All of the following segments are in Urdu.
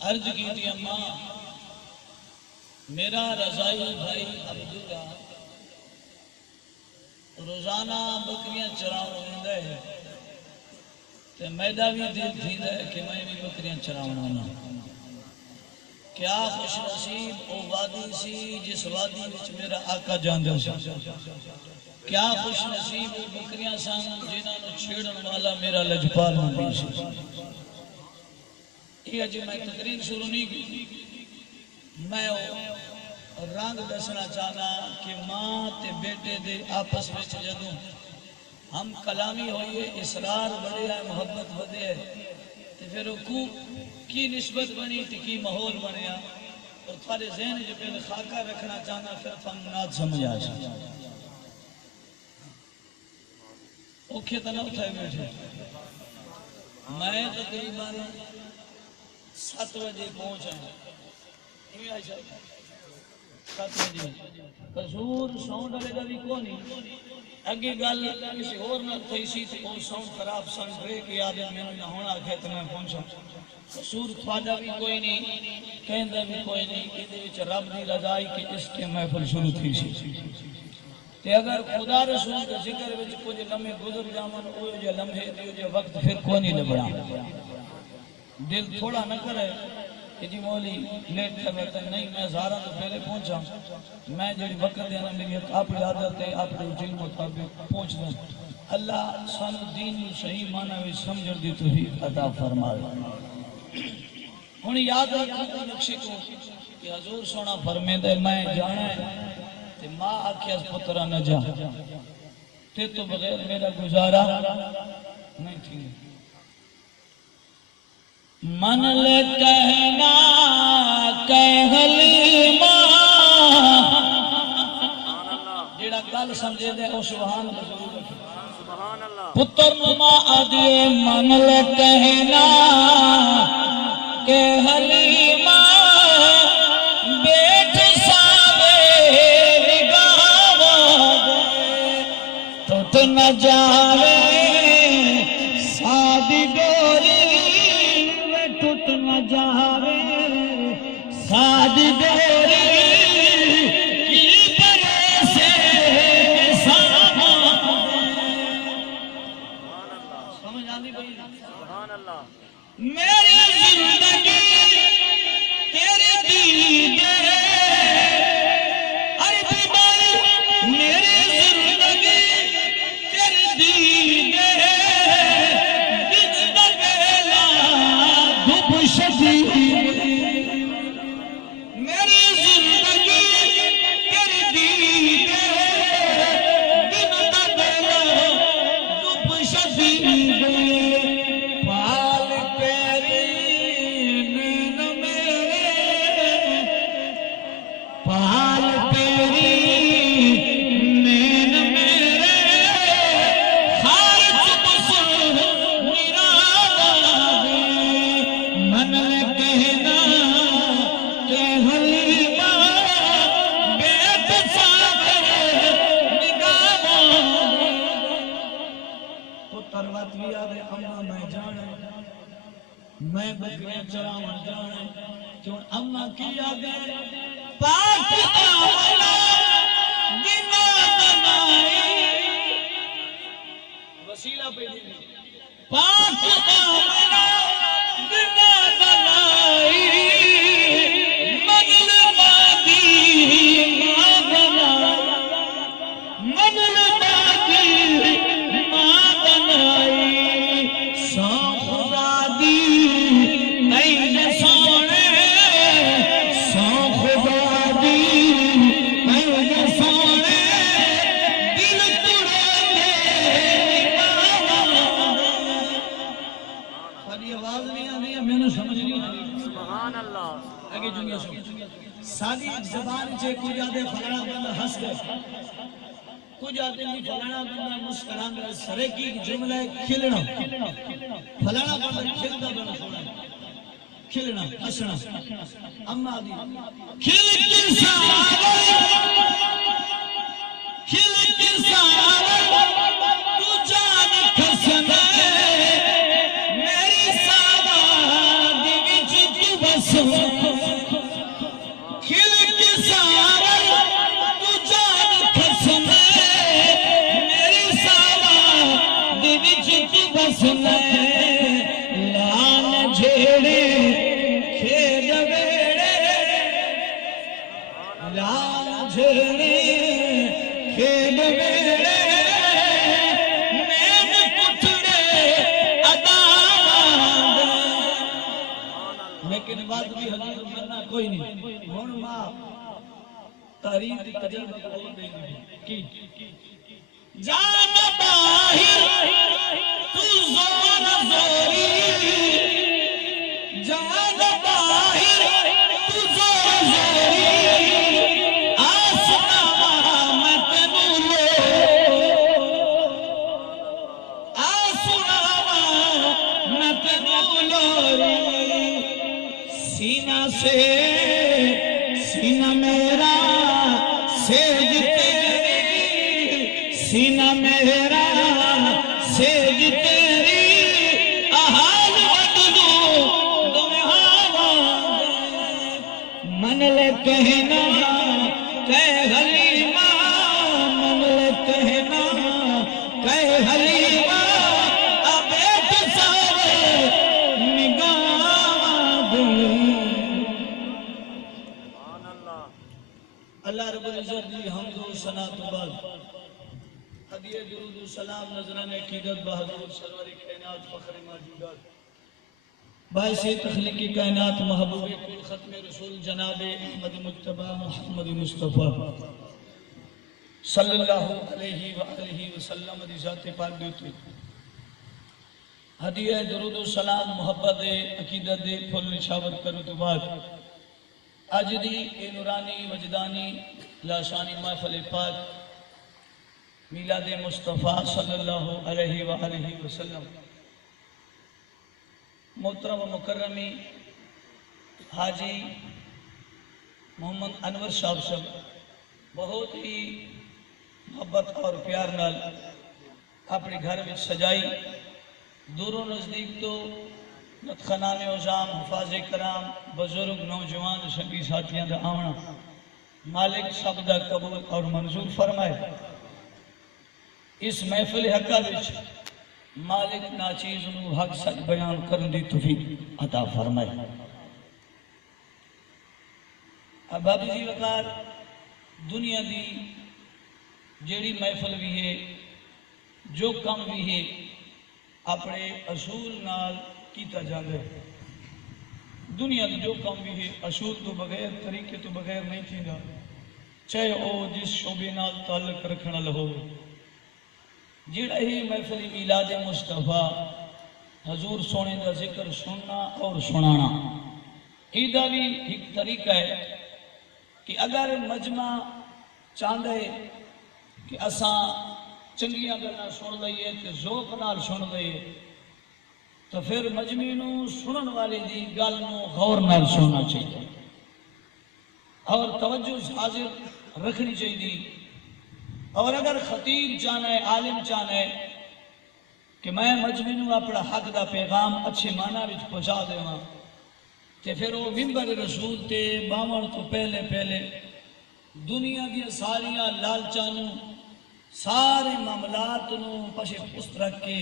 عرض کی تھی اماں میرا رضائی بھائی عبداللہ روزانہ بکریاں چراؤں ہوندہ ہے تے میڈا بھی دل تھی ہے کہ میں بھی بکریاں چراؤں ہونا کیا خوش نصیب او وادی سی جس وادی وچ میرا آقا جاندہ سی کیا خوش نصیب او بکریاں سان جنہاں نو چھیڑن والا میرا لجپال نبی سی یہ اجی میں تقریر شروع نہیں کی میں رنگ دسنا چاہنا کہ ماں تے بیٹے دے آپس میں جدوں ہم کلامی ہوئیے اسرار بڑے ہیں محبت بدے ہے تے پھر کو کی نسبت بنی تے کی ماحول بنیا اور تھوڑے ذہن جو پہلے خاکہ رکھنا چاہنا پھر فنگنات سمجھ آ جائے اوکھے تنہ اٹھائے بیٹھے میں تقریباً 7 بجے پہنچا ہوں 7 بجے قصور ساؤنڈ والے کا بھی کون نہیں اگے گل کسی اور نہ تھی سی تے او ساؤنڈ خراب سن بریک یاد میں نہ ہونا کہ میں پہنچا قصور تھوڑا بھی کوئی نہیں کہندا بھی کوئی نہیں ایدے وچ رب دی رضائی کہ اس کے محفل شروع تھی سی تے اگر خدا رسول کے ذکر وچ کچھ لمحے گزر جاون او جو لمحے تے جو وقت پھر کوئی نہیں لبڑا دل تھوڑا نہ کرے کہ جی مولی لیٹ کر رہتا نہیں میں زارہ تو پہلے پہنچا میں جو وقت دینا میری اپنی عادت ہے اپنے دل مطابق پہنچ دیں اللہ سانو دین صحیح معنی میں سمجھ دی توفیق عطا فرمائے ہن یاد رکھو نقشے کو کہ حضور سونا فرمیندے میں جانا ہے تے ماں آکھیا پترا نہ جا تے تو بغیر میرا گزارا نہیں تھی من لے کہنا کہ حلیمہ جیڑا گل سمجھے دے او سبحان اللہ پتر ماں آدھے من لے کہنا کہ حلیمہ بیٹھ ساوے نگاہ دے ٹوٹ نہ جاوے سادی ڈوری ٹوٹ نہ جاوے سادی ڈوری کی برے سے سامان سمجھ آندی بھئی سبحان اللہ میری زندگی تیری دید ہے عربی بھائی میری زندگی تیری دید ہے جس بیلا دھوپ شدید میری زندگی تیری دید ہے دن بیلا دھوپ شدید پال پیری نین میرے پال پیری نین میرے خارج بسر نرادا دے من لے کہنا کہ حلیمہ بیٹھ ساوے نگاہ دے پتر وقت بھی آدھے اماں میں جانا میں بکریاں چراؤں جانا کیوں اماں کی آدھے پاک آمنا گنا بنائی وسیلہ پہ دی پاک آمنا گنا بنائی مغل بادی ماں بنائی مغل بادی ماں بنائی سو خدا دی نہیں سونے سو خدا دی نہیں سونے دل تڑے دے ساری آواز نہیں آنی ہے میں نے سمجھ نہیں آنی سبحان اللہ آگے جمعہ سو ساری زبان سے کچھ آدھے فلانا بندہ ہنس گئے کچھ آدھے بھی فلانا بندہ مسکران گئے سرے کی جملہ ہے کھلنا فلانا بندہ کھلتا بنا سونا کھلنا ہسنا اما دی کھل کے سارا تو جان کھسنا میری سارا دی وچ تو بس لیکن بات بھی حضور مننا کوئی نہیں ہن ماں تحریر دی قدر بہت دے گی کی جان باہر تو زور زوری جان باہر تو زور زوری آسنا میں تینوں لو آسنا میں تینوں لوری سینہ سے سینہ میرا سیج تیری سینہ میرا سیج تیری احال بدلو دمہاوا من لے کہنا کہہ حلیمہ من لے کہنا کہہ حلیمہ ابیت سارے نگاہ دل اللہ رب العزت دی حمد و ثنا تو بعد ہدیہ درود و سلام نذران عقیدت بحضور سرور کائنات فخر موجودات باعث تخلیق کائنات محبوب کل ختم رسول جناب احمد مجتبی محمد مصطفیٰ صلی اللہ علیہ وآلہ وسلم دی ذات پاک دیتے ہدیہ درود و سلام محبت عقیدت پھل نشاور کرو تو بعد آج دی اے نورانی وجدانی لاشانی محفل پاک میلاد مصطفیٰ صلی اللہ علیہ وآلہ وسلم محترم و مکرمی حاجی محمد انور صاحب بہت ہی محبت اور پیار نال اپنے گھر میں سجائی دوروں نزدیک تو نتخنان عظام حفاظ کرام بزرگ نوجوان سنگی ساتھیاں دا آونا مالک سب دا قبول اور منظور فرمائے اس محفل حقہ وچ مالک ناچیز نو حق سچ بیان کرن دی توفیق عطا فرمائے اب بابی جی وقار دنیا دی جیڑی محفل بھی ہے جو کم بھی ہے اپنے اصول نال کیتا جاندے دنیا دی جو کم بھی ہے اصول تو بغیر طریقے تو بغیر نہیں تھی گا چاہے او جس شعبے نال تعلق رکھنا لہو جڑا ہی محفل میلاد مصطفیٰ حضور سونے دا ذکر سننا اور سنانا ایدہ بھی ایک طریقہ ہے کہ اگر مجمع چاندے کہ اساں چنگیاں گلنا سن لئیے تے ذوق نال سن لئیے تو پھر مجمع نو سنن والے دی گل نو غور نال سننا چاہیے اور توجہ حاضر رکھنی چاہیے اور اگر خطیب چاہنا ہے عالم چاہنا ہے کہ میں مجمع نو اپنا حق دا پیغام اچھے معنی وچ پہنچا دے ہاں تے پھر وہ منبر رسول تے باون تو پہلے دنیا دی ساریاں لالچانوں سارے معاملات نو پشے پست رکھ کے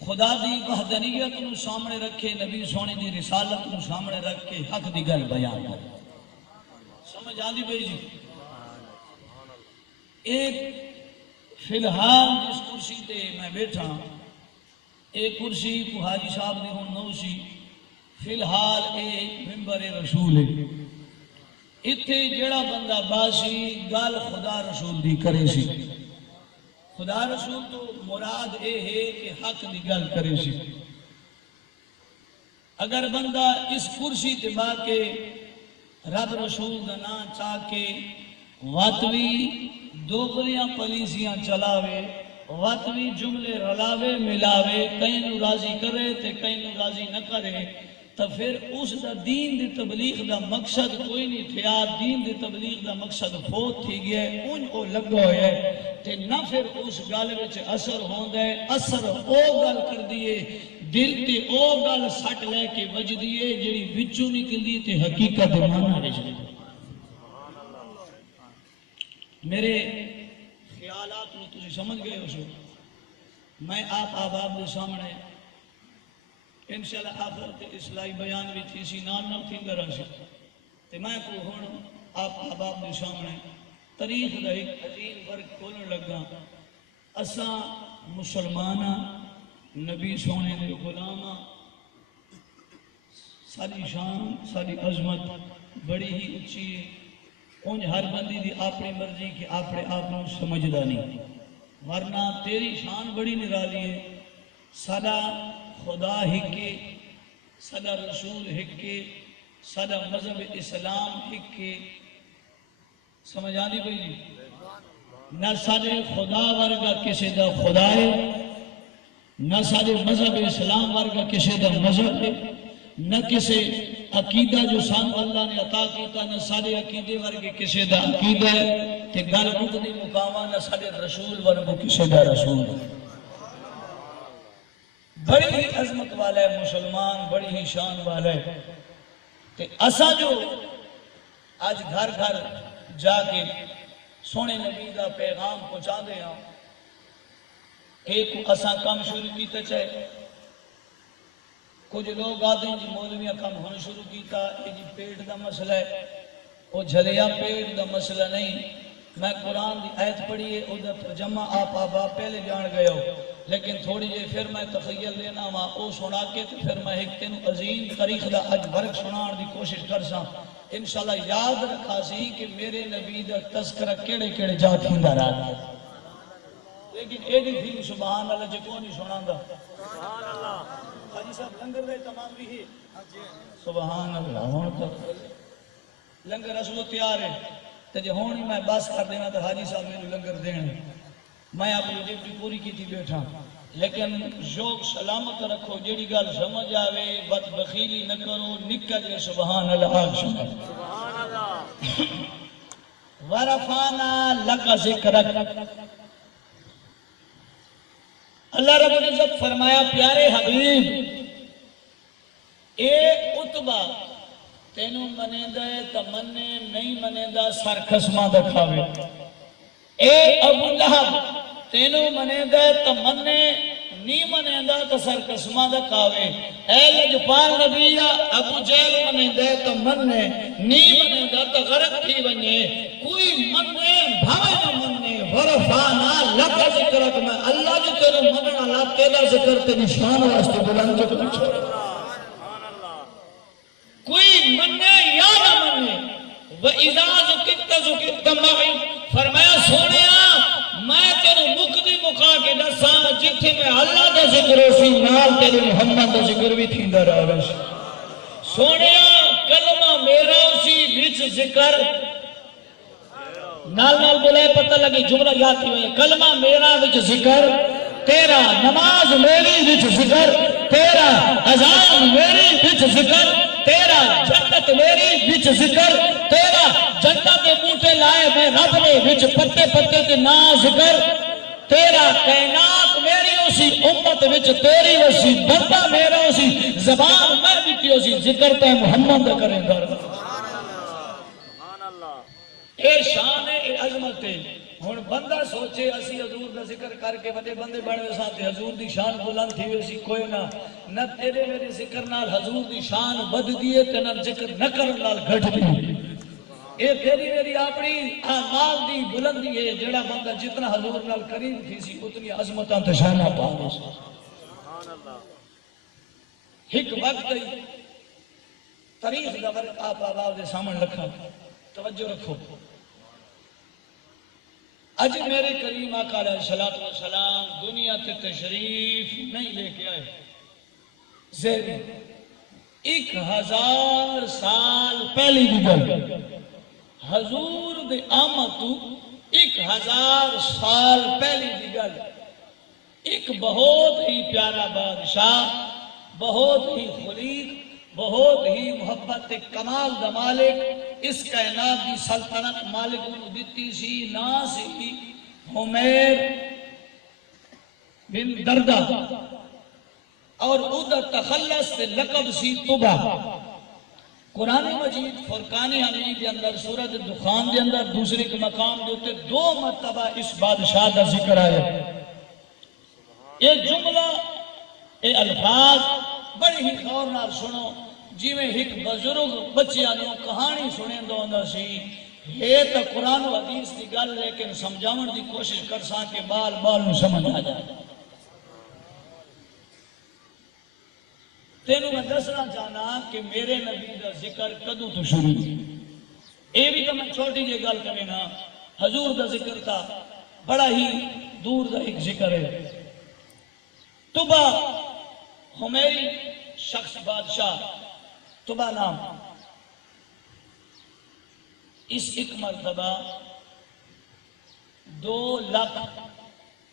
خدا دی وحدانیت نو سامنے رکھے نبی سونے دی رسالت نو سامنے رکھ کے حق دی گل بیان کر سمجھ آندی بھائی جی ایک فی الحال جس کرسی تے میں بیٹھا ایک کرسی کو حاجی صاحب نے ہون نو سی فی الحال ایک منبر رسول ہے اتھے جڑا بندہ باسی گل خدا رسول دی کرے سی خدا رسول تو مراد اے ہے کہ حق دی گل کرے سی اگر بندہ اس کرسی تے با کے رب رسول دا نام چاہ کے واتوی دوگلیاں پلیسیاں چلاوے واتوی جملے رلاوے ملاوے کہیں نو راضی کرے تے کہیں نو راضی نہ کرے تو پھر اس دا دین دی تبلیغ دا مقصد کوئی نہیں تھیا دین دی تبلیغ دا مقصد فوت تھی گیا ان کو لگا ہوئے تے نہ پھر اس گل وچ اثر ہوندہ ہے اثر او گل کر دیئے دل تے او گل سٹ لے کے وج دیئے جڑی وچوں نکل دی تے حقیقت مانا وچ دی میرے خیالات میں تجھے سمجھ گئے ہو سو میں آپ آباب کے سامنے انشاءاللہ آخرت اصلاحی بیان بھی تھی سی نام تھی گرہ سے تو میں کو ہون آپ آباب کے سامنے تاریخ دا ایک عظیم ورق کھولنے لگا اساں مسلمانہ نبی سونے دے غلامہ ساری شان ساری عظمت بڑی ہی اچھی ہے. انج ہر بندی دی اپنی مرضی کہ اپنے آپ کو سمجھدا نہیں، ورنہ تیری شان بڑی نرالی ہے. سدا خدا ہکے، سدا رسول ہکے، سدا مذہب اسلام ہکے. سمجھ آنی بھئی جی؟ نہ سارے خدا ورگا کسی دا خدا ہے، نہ سارے مذہب اسلام ورگا کسی دا مذہب ہے، نہ کسی عقیدہ جو سان اللہ نے عطا کیتا، نہ سارے عقیدے ورگے کسی دا عقیدہ ہے کہ گل مکدی مقامہ، نہ سارے رسول ورگو کسی دا رسول ہے. بڑی ہی عظمت والا ہے مسلمان، بڑی ہی شان والا ہے. تے اسا جو آج گھر گھر جا کے سونے نبی دا پیغام پہنچا دے ہاں، ایک اسا کام شروع کیتا چاہے. کچھ لوگ آتے ہیں جی مولویاں کام ہونا شروع کیتا، یہ جی پیٹ دا مسئلہ ہے. وہ جھلیا پیٹ دا مسئلہ نہیں. میں قرآن دی آیت پڑھی ہے، او دا ترجمہ آپ پہلے جان گئے ہو، لیکن تھوڑی جے پھر میں تخیل لینا وہاں او سنا کے تو پھر میں ایک تین عظیم تاریخ دا اج برک سنان دی کوشش کر ساں. انشاءاللہ یاد رکھا سی کہ میرے نبی دا تذکرہ کیڑے کیڑے جات ہندا رہا ہے. لیکن اے دی تھی سبحان اللہ جے کو نہیں سنان دا. سبحان اللہ. حاجی صاحب لنگر دے تمام بھی ہے. سبحان اللہ. ہون تک لنگر اصلو تیار ہے تے جے ہونی میں بس کر دینا تو حاجی صاحب میرے لنگر دین. میں اپنی ڈیوٹی پوری کی تھی بیٹھا، لیکن ذوق سلامت رکھو، جیڑی گل سمجھ آوے بد بخیلی نہ کرو. نکا جے سبحان اللہ آگ سنو. سبحان اللہ. ورفانا لک ذکرک. اللہ رب العزت فرمایا پیارے حبیب اے عتبہ تینوں منیندہ ہے تا منے نہیں منیندہ سر خسمہ دکھاوے. اے ابو لہب تینوں منیندہ ہے تا منے نہیں منیندہ تا سر خسمہ دکھاوے. اے لجپال نبیہ ابو جہل منیندہ ہے تا منے نہیں منیندہ تا غرق تھی بنیے. کوئی منے بھاوے نہ منے. ورفانا لکا ذکرک. میں اللہ جو تیرے منن اللہ تیرا ذکر تے نشان واسطے بلند جو کچھ. کوئی منے یا نہ منے. وَإِذَا ذُكِرْتَ ذُكِرْتَ مَعِي. فرمایا سونیا میں تیرے مقدی مقا کے دساں جتھے میں اللہ دا ذکر ہو سی نال تیرے محمد دا ذکر بھی تھیندا رہا سی. سونیا کلمہ میرا سی وچ ذکر نال نال بولے پتہ لگے جملہ یاد ہوئے. کلمہ میرا وچ ذکر تیرا، نماز میری وچ ذکر تیرا، اذان میری وچ ذکر تیرا، جنت میری وچ ذکر تیرا. جنت کے بوٹے لائے میں رب نے وچ پتے پتے کے نا ذکر تیرا. کائنات میری اسی امت وچ تیری اسی، بندہ میرا اسی، زبان میں بھی کی اسی، ذکر تے محمد کریں در. اے شان ہے، اے عظمت ہے. ہن بندہ سوچے اسی حضور دا ذکر کر کے بڑے بندے بنے وساتے حضور دی شان بلند تھی ویسی کوئی نہ تیرے میرے ذکر نال حضور دی شان بد دیئے تے نہ ذکر نہ کرن نال گھٹ دی. اے تیری میری اپنی اعمال دی بلندی ہے. جڑا بندہ جتنا حضور نال قریب تھی سی اتنی عظمتاں تے شاناں پاوے. سبحان اللہ. ایک وقت تاریخ دا ورق آپ آباد دے سامنے رکھا. توجہ رکھو. اج میرے کریم آقا علیہ السلام دنیا تے تشریف نہیں لے کے آئے. زہری 1000 سال پہلی دی گل. حضور دے آمد تو 1000 سال پہلی دی گل. ایک بہت ہی پیارا بادشاہ، بہت ہی خلیق، بہت ہی محبت کمال دا مالک، اس کائنات دی سلطنت مالک انہوں دیتی سی نا سی حمیر بن دردہ، اور ادھا تخلص سے لقب سی طبع. قرآن مجید فرقان حمید دے اندر سورۃ دخان دے اندر دوسرے کے مقام دیتے 2 مرتبہ اس بادشاہ دا ذکر آیا. یہ جملہ اے الفاظ بڑی ہی غور نال سنو. جی میں ایک بزرگ بچیاں نے کہانی سنے دونوں سی. یہ تو قرآن و حدیث دی گل لیکن سمجھاون دی کوشش کر ساں کہ بال بال نو سمجھ آ جائے. تینوں میں دسنا چاہنا کہ میرے نبی کا ذکر کدوں تو شروع اے بھی تو میں چھوٹی جی گل کریں نا حضور کا ذکر تھا بڑا ہی دور کا ایک ذکر ہے طبا حمیری شخص بادشاہ طبا نام اس ایک مرتبہ 2 لاکھ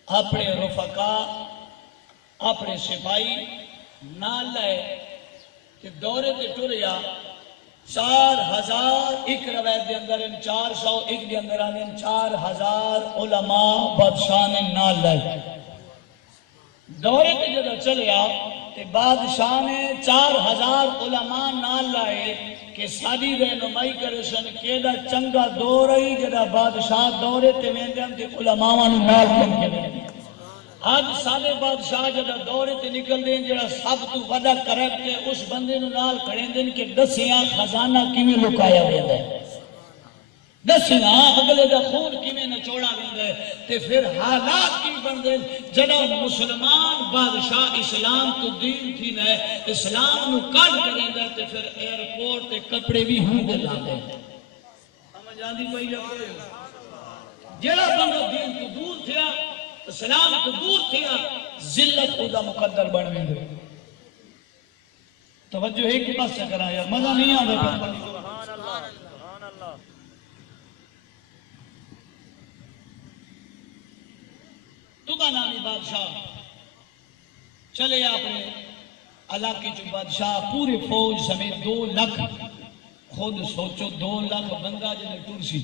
اپنے رفقا اپنے سپاہی نال لائے کہ دورے تے ٹریا 4000 ایک روایت دے اندر 400 ایک دے اندر آنے 4000 علماء بادشاہ نے نال لائے دورے تے جدہ چلیا تے بادشاہ نے 4000 علماء نال لائے کہ ساری رہنمائی کرے سن کیڑا چنگا دور ہی جدہ بادشاہ دورے تے ویندے تے علماء نال کن کے آج سارے بادشاہ جدہ دورے تے نکل دیں جڑا سب تو وڈا کریکٹر اس بندے نو نال کھڑے دیں کہ دسیاں خزانہ کیویں لکایا ویندا ہے دسیاں اگلے دا خون کیویں نچوڑا ویندا ہے تے پھر حالات کی بندے جدہ مسلمان بادشاہ اسلام تو دین تھی نہ اسلام نو کڈ کریندا تے پھر ایئرپورٹ تے کپڑے بھی ہوں دے لاندے سمجھ آندی پئی جڑا بندہ دین تو دور تھیا اسلام تو دور تھیا ذلت اودا مقدر بن ویندے توجہ ہے کہ بس کرا یار مزہ نہیں آندا سبحان اللہ سبحان اللہ طبا نامی بادشاہ چلے اپنے علاقے چ بادشاہ پورے فوج سمیت 2 لاکھ خود سوچو 2 لاکھ بندہ جنے ٹر سی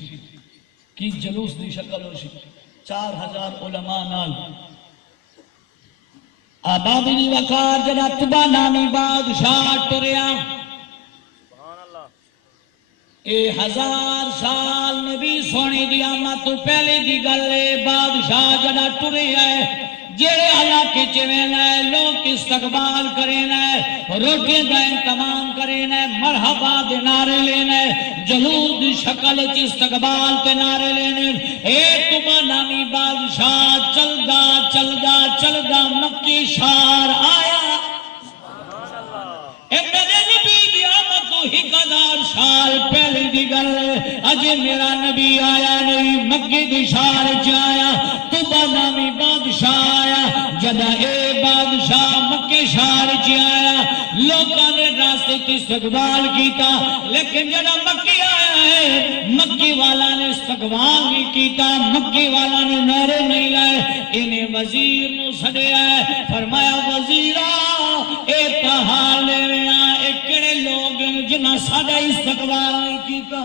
کی جلوس دی شکل ہو سی 4000 علماء نال آبابی وقار جڑا طبا نامی بادشاہ ٹریا اے 1000 سال نبی سونے دی آمد تو پہلے دی گلے بادشاہ جڑا ٹریا ہے جڑے علاقے چوینا ہے لوگ استقبال کرینا ہے روٹی دا انتمام کرینا ہے مرحبا دے نعرے لینا ہے جلود شکل چ استقبال تے نعرے لینے اے طبا نامی بادشاہ چلدا چلدا چلدا مکی شہر آیا اے میرے نبی دی آمد تو 1000 سال پہلے دی گل اجے میرا نبی آیا نہیں مکی دی شہر چ آیا طبا نامی بادشاہ آیا جدہ اے بادشاہ مکے شہر چ آیا لوگوں نے راستے کی استقبال کیتا لیکن جدہ مکی آیا ہے مکی والا نے استقبال نہیں کیتا مکی والا نے نعرے نہیں لائے انہیں وزیر نو سدیا ہے فرمایا وزیرا اے تہار لے رہا ایک کڑے لوگ جنہ سادہ استقبال نہیں کیتا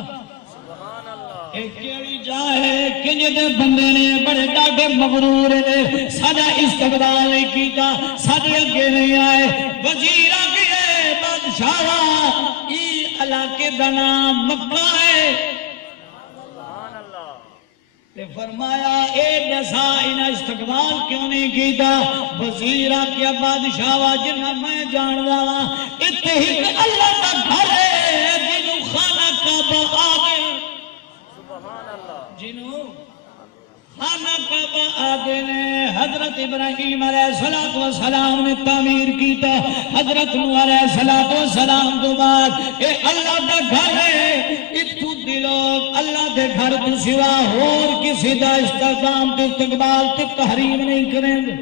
ایک کیڑی جائے کہ جدے بندے نے بڑے ڈاڈے مغرور نے سادہ استقبال نہیں کیتا سادے اگے نہیں آئے وزیر آگئے بادشاہ ای علاقے دا نام مکہ ہے تے فرمایا اے دسا انہا استقبال کیوں نہیں کیتا وزیر آگیا بادشاہ جنہ میں جان داوا اتحیق اللہ کا گھر ہے جنہوں خانہ کعبہ آگئے جنہوں خانہ کعبہ آگے نے حضرت ابراہیم علیہ السلام نے تعمیر کیتا حضرت نوح علیہ السلام تو بعد اے اللہ دا گھر ہے اتھو دلوگ اللہ دے گھر تو سوا اور کسی دا استقام تے استقبال تے تحریم نہیں کریں گے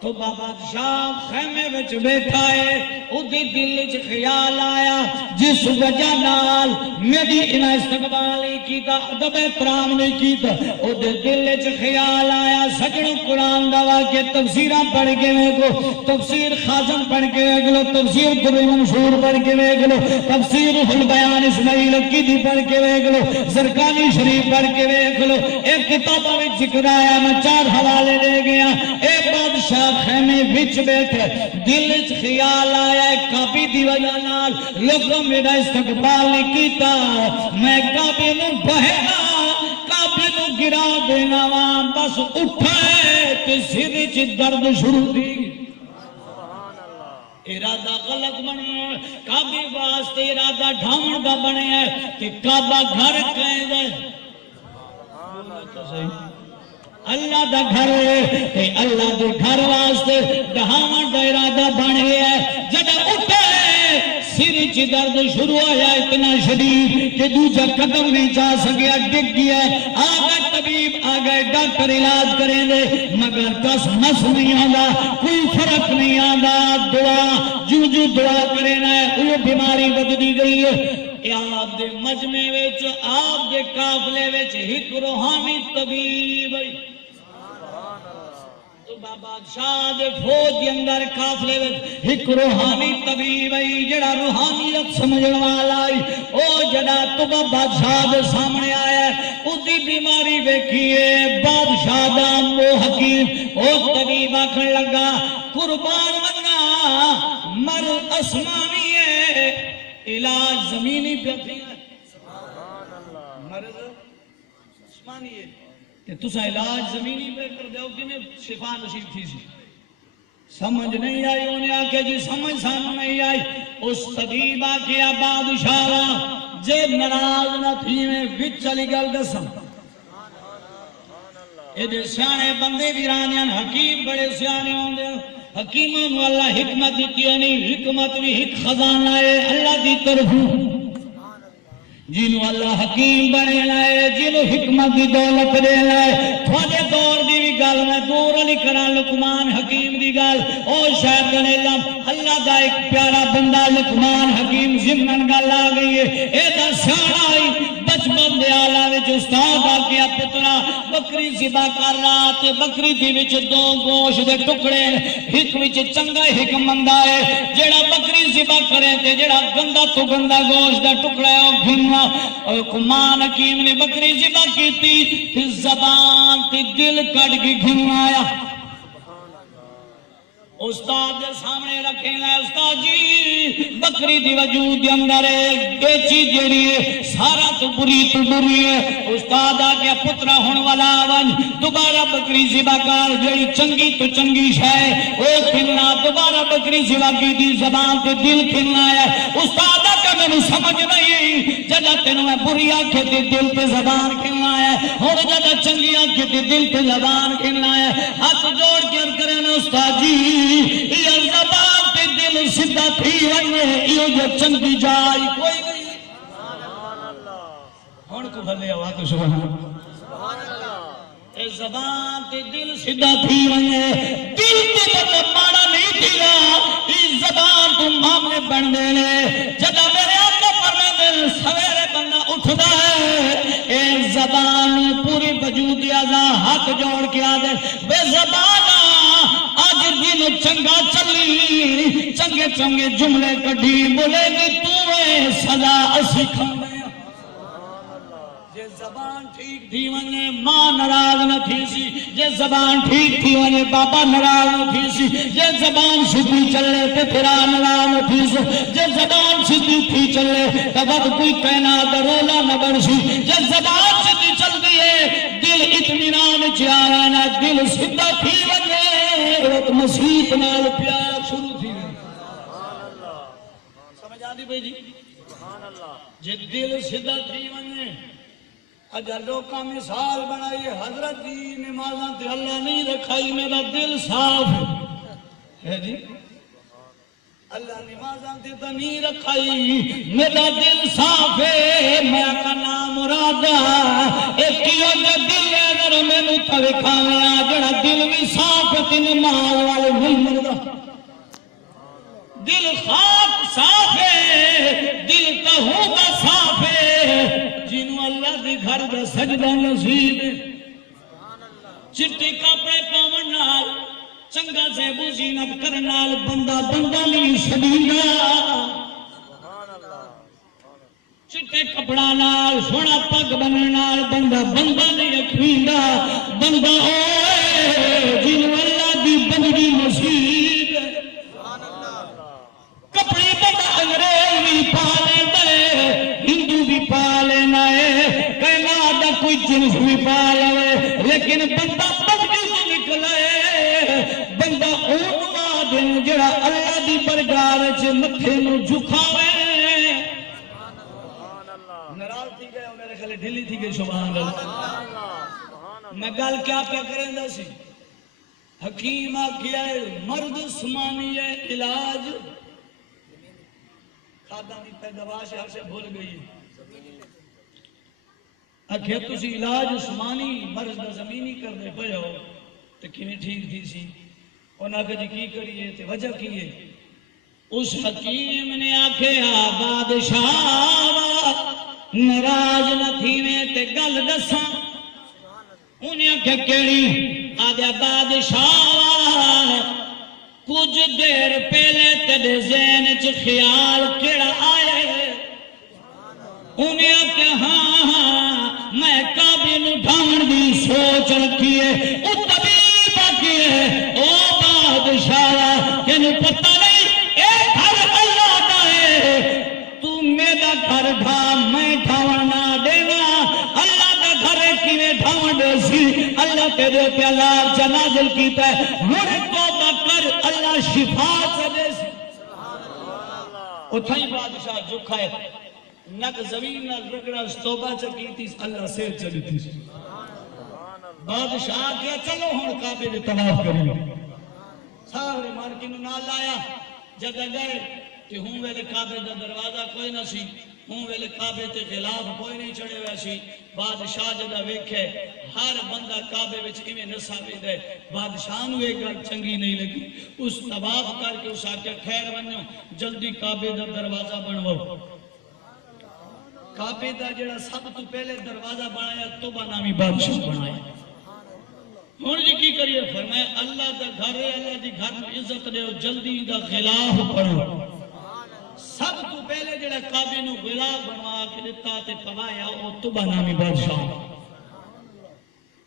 تو بادشاہ خیمے وچ بیٹھا ہے اُدھی دل وچ خیال آیا جس وجہ نال میری انہا استقبال نہیں کیتا ادب احترام نہیں کیتا اُدھی دل وچ خیال آیا سجنوں قرآن دعویٰ کے تفسیرہ پڑھ کے ویکھو تفسیر خازن پڑھ کے ویکھو تفسیر در منصور پڑھ کے ویکھو تفسیر البیان اسماعیل عقیدی پڑھ کے ویکھو زرقانی شریف پڑھ کے ویکھو ایک کتابہ میں ذکر آیا میں 4 حوالے دے گیا اے بادشاہ خیمے بچ بیٹھے دل وچ خیال آیا کعبے دی وجہ نال لوگوں میرا استقبال نہیں کیتا میں کعبے نو بہنا کعبے نو گرا دینا وا بس اٹھا ہے تے سر وچ درد شروع دی ارادہ غلط بنیا کعبے واسطے ارادہ ڈھاون دا بنیا تے کعبہ گھر کہیں دے اللہ دا گھر ہے اللہ دے گھر واسطے دہاون دا ارادہ بن گیا ہے سر چ درد شروع ہوا اتنا شدید کہ دوجا قدم نہیں جا سکیا، ڈگ گیا۔ آ گئے طبیب، آ گئے ڈاکٹر، علاج کریں گے مگر کس نس نہیں آندا، کوئی فرق نہیں آندا۔ دعا جو جو دعا کرنا ہے وہ بیماری بدلی گئی ہے۔ آپ دے مجمع وچ، آپ دے قافلے وچ ایک روحانی طبیب ہے۔ بابا شاہ دے فوج دے اندر قافلے وچ ایک روحانی طبیب ہے جڑا روحانیت سمجھن والا ہے۔ او جڑا تو بادشاہ دے سامنے آیا ہے اودی بیماری ویکھیے، بادشاہ دا وہ حکیم او طبیب آکھن لگا قربان ونگا مر آسمانی ہے علاج زمینی پہ تھی ہے، مرض آسمانی ہے کہ تسا علاج زمینی پہ کر دے کہ میں شفا نصیب تھی سی۔ سمجھ نہیں آئی، انہیں آکے جی سمجھ سانو نہیں آئی۔ اس طبیب آکیا بادشاہ جے ناراض نہ تھی میں بچ چلی گل دسم، یہ سیانے بندے ویرانیاں حکیم بڑے سیانے ہوں دے، حکیموں نے اللہ حکمت دیتی ہے، نہیں حکمت بھی ایک خزانہ ہے اللہ دی طرفوں، جنہوں اللہ حکیم بنے لائے، جنہوں حکمت دی دولت دے لائے۔ تھوڑے دور دی بھی گل میں دور علی کرا لقمان حکیم دی گل، او شاید گنے اللہ دا ایک پیارا بندہ لقمان حکیم زمن گل آ گئی ہے۔ اے دا سیانا آئی بچپن دے آلہ وچ استاد آکیا پترا بکری ذبح کر رہا تے بکری دی وچ دو گوشت دے ٹکڑے، ایک وچ چنگا ایک مندا ہے، جیڑا بکری ذبح کرے تے جیڑا گندا تو گندا گوشت دا ٹکڑا ہے او گھن لقمان حکیم نے بکری ذبح کی تھی، زبان تے دل کٹ کے گھن آیا۔ استاد دے سامنے رکھیں لے، استاد جی بکری دی وجود دے اندر بیچی جیڑی ہے سارا تو بری ہے۔ استاد آگیا پترا ہون والا آوان دوبارہ بکری ذبح کر، جیڑی چنگی تو چنگی شے او کھلنا، دوبارہ بکری ذبح کی دی زبان تے دل کھلنا ہے۔ استاد آگیا میں سمجھ نہیں، جدہ تینوں میں بری آنکھیں تے دل تے زبان کھلنا ہے، اور جدہ چنگی آنکھیں تے دل تے زبان کھلنا ہے۔ ہاتھ جوڑ کے کرنے استاد جی یہ زبان تے دل سدھا تھی ونے، یہ جو چنگی جائی کوئی نہیں۔ ہون کو بھلے ہوا تو سبحان اللہ، اے زبان تے دل سدھا تھی ونے، دل تے مطلب مانا نہیں تھیا، یہ زبان تو معاملے بن دے لے۔ جدہ میرے آقا فرمائے دل سویرے بندہ اٹھدا ہے، اے زبان پوری وجود اعضا ہاتھ جوڑ کے آدھے بے زبانہ آج دن چنگا چلی، چنگے چنگے جملے کڑھی بولے گی تُویں سزا اسی کھانے۔ جے زبان ٹھیک تھی ونے ماں ناراض نہ تھی سی، جے زبان ٹھیک تھی ونے بابا ناراض نہ تھی سی، جے زبان سدھی چلے تے پھرا ناراض نہ تھی سی، جے زبان سدھی تھی چلے تے ود کوئی کہنا درولا نہ بن سی، جے زبان سدھی چل دی ہے دل اطمینان چا رہنا، دل سدھا تھی ونے ایک مسیت نال پیار شروع تھی گئی۔ سمجھ آدھی بھائی جی؟ جے دل سدھا تھی ونے اگر لوکاں مثال بنائی حضرت دی نمازاں تے اللہ نہیں رکھائی میرا دل صاف ہے جی، اللہ نمازاں تے تو نہیں رکھائی میرا دل صاف ہے، میں کا نام مرادہ ایک کیوں دے دل ہے اگر میں نو تھوکھاویا جڑا دل بھی صاف تے نماز والے نہیں مردا، دل خاک صاف ہے، دل تہوں کا صاف ہے، جنہوں اللہ دی گھر دا سجدہ نصیب ہے، چٹی کپڑے پاون نال چنگا زیبو زینت کرن نال بندہ بندہ نہیں سڑیندا، چٹے کپڑا نال سونا پگ بنن نال بندہ بندہ نہیں رکھویندا، بندہ اوے جنہوں اللہ دی بندگی نصیب ہے۔ کپڑے بندہ انگریز بھی پا لیندے، ہندو بھی پا لینا ہے، کہنا دا کوئی جنس بھی پا لے، لیکن بندہ بندگی سے نکلے، بندہ اونوا دن جڑا اللہ دی برگاہ وچ متھے نو جھکاوے۔ ناراض تھی گئے میرے خیال ڈھلی تھی گئی سبحان اللہ۔ میں گل کیا پہ کریندا سی، حکیم آکھیا ہے مرد عثمانی ہے علاج کھادا دی پیداوار سے ہر سے بھول گئی اکھے تسی علاج عثمانی مرض دا زمینی کرنے پہ ہو تو کیویں ٹھیک تھی سی انہاں کہ جی کی کریے تے وجہ کی ہے اس حکیم نے آکھے بادشاہ ناراض نہ تھیویں تے گل دساں انہیں آکھے کیڑی آدھا بادشاہ کچھ دیر پہلے تیرے ذہن چ خیال کیڑا آئے انہیں آکھے ہاں میں کعبے نوں ڈھاون دی سوچ رکھی ہے او طبیب کیے او بادشاہ تینوں پتہ نہیں اے گھر اللہ دا ہے تو میرا گھر ڈھا میں ڈھاون نہ دینا اللہ دا گھر کیویں ڈھاون دے سی اللہ تیرے تے عذاب نازل کیتا ہے ہن توبہ کر اللہ شفا دے سی اتھائی بادشاہ جھکا ہے نک زمین نہ رگڑا توبہ چکی تھی اللہ سے چلی تھی بادشاہ کیا چلو ہن کعبے دے طواف کریں سارے مارکن نال لایا جگہ گئے کہ ہوں ویلے کعبے دا دروازہ کوئی نہ سی ہوں ویلے کعبے تے غلاف کوئی نہیں چڑھے ہوئے سی بادشاہ جدہ ویکھے ہر بندہ کعبے وچ ایویں نسا ویندا ہے بادشاہ نوں ایک گل چنگی نہیں لگی اس طواف کر کے اس آکھیا خیر ونجو جلدی کعبے دا دروازہ بنواؤ کعبے دا جڑا سب تو پہلے دروازہ بنایا توبہ نامی بادشاہ بنایا ہن جی کی کریے فرمایا اللہ دا گھر ہے اللہ دی گھر میں عزت دیو جلدی دا غلاف پڑھو سب تو پہلے جڑا کعبے نو غلاف بنوا کے دتا تے پوایا او توبہ نامی بادشاہ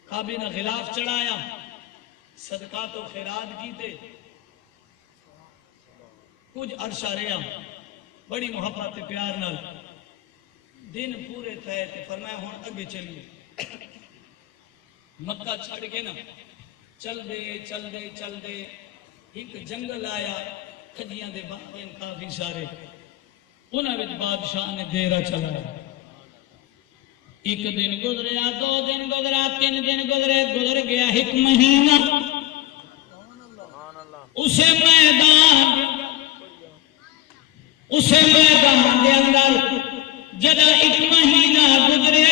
کعبے نے غلاف چڑھایا صدقات و خیرات کیتے کچھ عرصہ رہا بڑی محبت پیار نال دن پورے تھے تے فرمایا ہن اگے چلیے مکہ چھڑ کے نا چل دے ایک جنگل آیا کھجیاں دے باغ کافی سارے انہاں وچ بادشاہ نے ڈیرا چلایا ایک دن گزریا دو دن گزرا تین دن گزرے گزر گیا ایک مہینہ اسے میدان دے اندر جدہ ایک مہینہ گزرے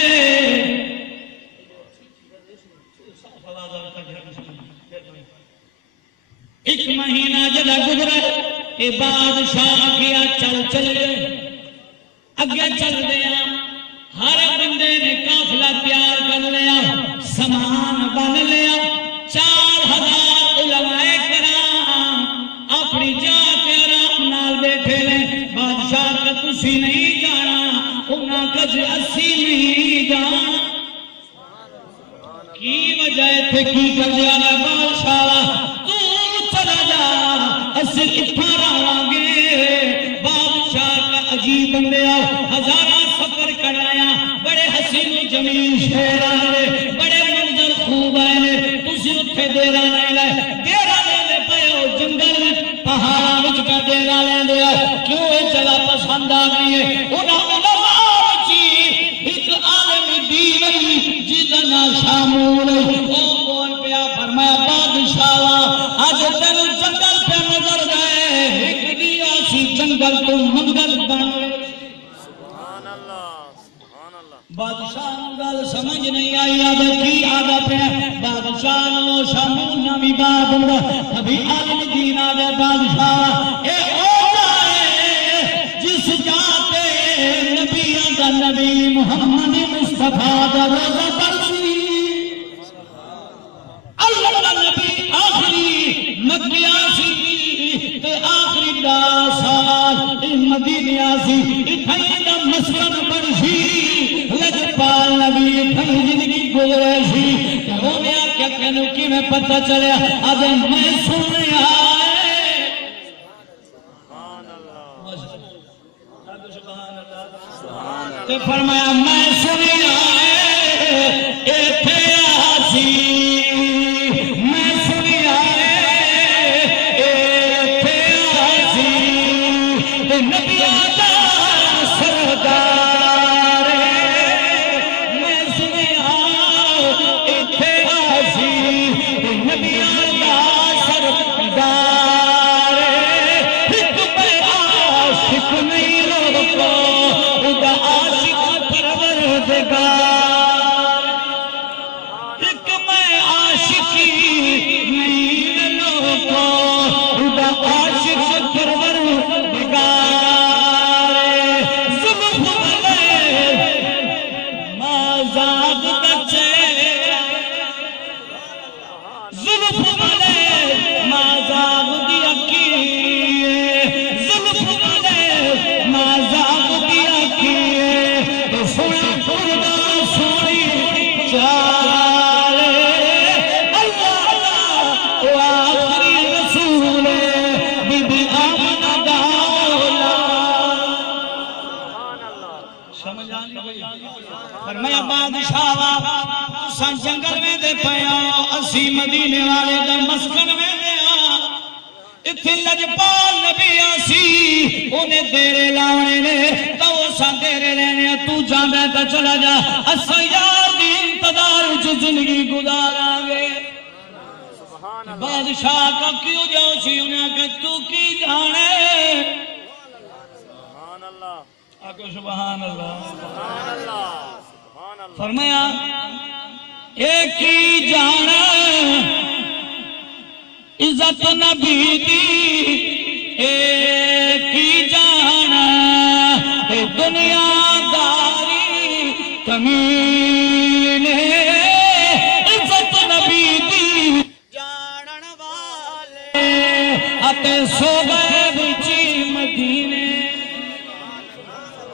ایک مہینہ جدہ گزرے اے بادشاہ کیا چل اگے چل دیا ہر بندے نے قافلہ تیار کر لیا سامان بن لیا 4000 علماء کرام اپنی جا کے آرام نال بیٹھے لے بادشاہ کا تسی نہیں جانا انہاں کا جی اسی نہیں جانا کی وجہ تھے کی کر دیا گا بادشاہ تو چلا جا اسی اتھا رہا گے بادشاہ کا عجیب بندیا ہزارہ سفر کرایا بڑے حسین و جمیل شہر آئے بڑے منظر خوب آئے تسی اتھے دیرہ نہیں لائے دیرہ لینے پہو جنگل پہاڑ وچ کا دیرہ لینے آئے کیوں یہ جگہ پسند آ گئی ہے انہوں علماء چی ایک عالم دیوی جیدنا شامول او کون پیا فرمایا بادشاہ آج تر جنگل پہ نظر گئے ایک دیا سی جنگل تو منگل بنے بادشاہ گل سمجھ نہیں آئی آدھا کی آدھا پہ بادشاہ نو شامون نامی بات ہوگا کبھی عالم دین آدھا بادشاہ اے ہوتا ہے جس جاتے نبی آدھا نبی محمد مصطفیٰ دا روزہ برسی اللہ دا نبی آخری مکہ آسی تے آخری 10 سال مدینہ آسی اتھائی دا مسلم برسی لجپال نبی اتھائی زندگی گزرے سی کہوں نے آکیا کہنو کی میں پتہ چلے آدھے میں سنے آئے تے فرمایا میں سنے آئے ایتھے آسی میں سنے آئے ایتھے آسی تے نبی آدھا سردار میں سنے آئے ایتھے آسی تے نبی آدھا سردار ایک بے عاشق نہیں رو فرمایا بادشاہ تساں جنگل میں دے پیا اسی مدینے والے دا مسکن میں دے اتھے لجپال نبی آسی انہیں دیرے لاؤنے نے تو اسا دیرے لینے تو جانے تا چلا جا اسا یار دی انتظار جو زندگی گزارا گے بادشاہ کا کیوں جاؤ سی انہیں کہ تو کی جانے آکو سبحان اللہ فرمایا ایک ہی جانا عزت نبی دی ایک ہی جانا دنیا داری کمینے عزت نبی دی جانن والے اتے سو گئے بچی مدینے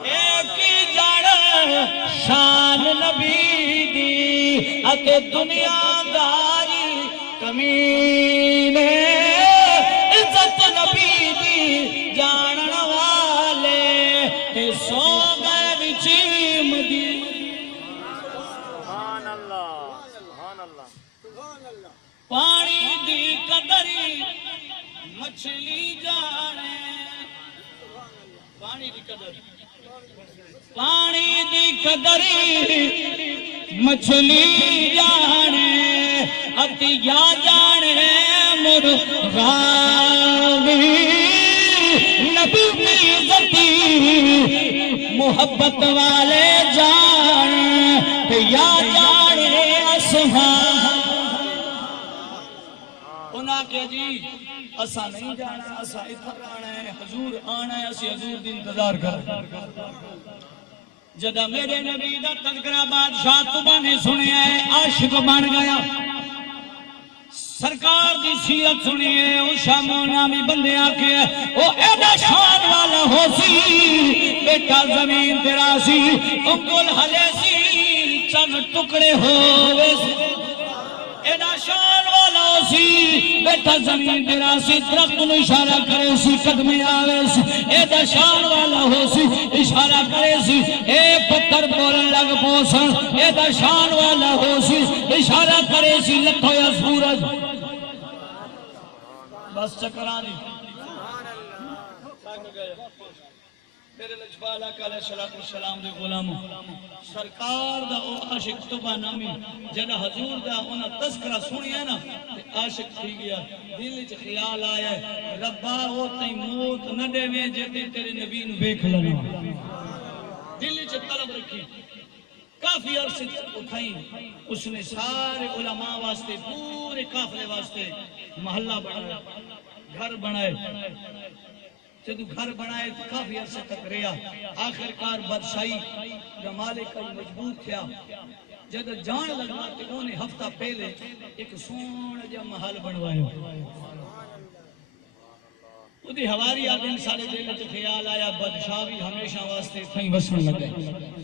ایک ہی جانا شان نبی دی اتے دنیا داری کمینے عزت نبی دی جانن والے تے سو گئے بچی مدینے سبحان اللہ پانی دی قدری مچھلی جانے پانی دی قدری مچھلی جانے عطیہ جانے مرغاوی نبی کی عزتی محبت والے جانے یا جانے اصحاب انہاں کہ جی اسا نہیں جانا اسا اتھر آنا ہے حضور آنا ہے اسی حضور دی انتظار کر جدہ میرے نبی دا تذکرہ بادشاہ تبا نے سنیا ہے عاشق بن گیا سرکار دی سیرت سنیے او شاموں نامی بندے آکے او ایڈا شان والا ہو سی بیٹا زمین تیرا سی انگل حلے سی چند ٹکڑے ہوئے سی ایڈا شان والا ہو سی بیٹا زمین تیرا سی درخت نو اشارہ کرے سی قدمی آوے سی ایڈا شان والا ہو سی اشارہ کرے سی اے پتھر بولن لگ پوسن ایڈا شان والا ہو سی اشارہ کرے سی لکھو یا سورج بس چکرانی میرے لجپال آقا علیہ السلام دے غلاموں سرکار دا او عاشق تبا نامی جنہ حضور دا انہا تذکرہ سنی ہے نا عاشق تھی گیا دل چ خیال آیا ہے ربا او تئی موت نہ دے میں جتے تیرے نبی نو ویکھ لنا دل چ طلب رکھی کافی عرصے اٹھائیں اس نے سارے علماء واسطے پورے قافلے واسطے محلہ بنایا گھر بنائے جدو گھر بنائے تو کافی عرصے تک رہا آخر کار بادشاہی مالک کا مجبور تھیا جد جان لگا کہ انہوں نے ہفتہ پہلے ایک سونا جا محل بنوایا ادھی ہواری آدم سارے دل سے خیال آیا بادشاہ بھی ہمیشہ واسطے کہیں وسن لگ گئے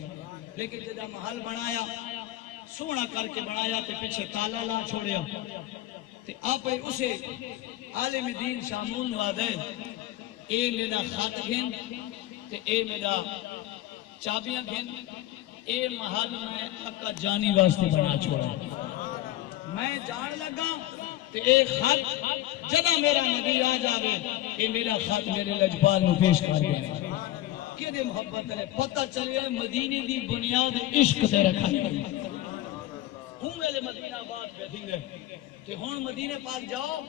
لیکن جدہ محل بنایا سونا کر کے بنایا تے پیچھے تالا لا چھوڑیا تے آپ اسے عالم دین شامون وعدے اے میرا خط گھن تے اے میرا چابیاں گھن اے محل میں اکا جانی واسطے بنا چھوڑا میں جان لگا تے اے خط جدہ میرا نبی آ جاوے اے میرا خط میرے لجپال میں پیش کر دیا کہ دے محبت ہے پتہ چلے مدینے دی بنیاد عشق سے رکھا ہوں میرے مدینہ آباد بیٹھی ہے کہ ہون مدینے پاک جاؤ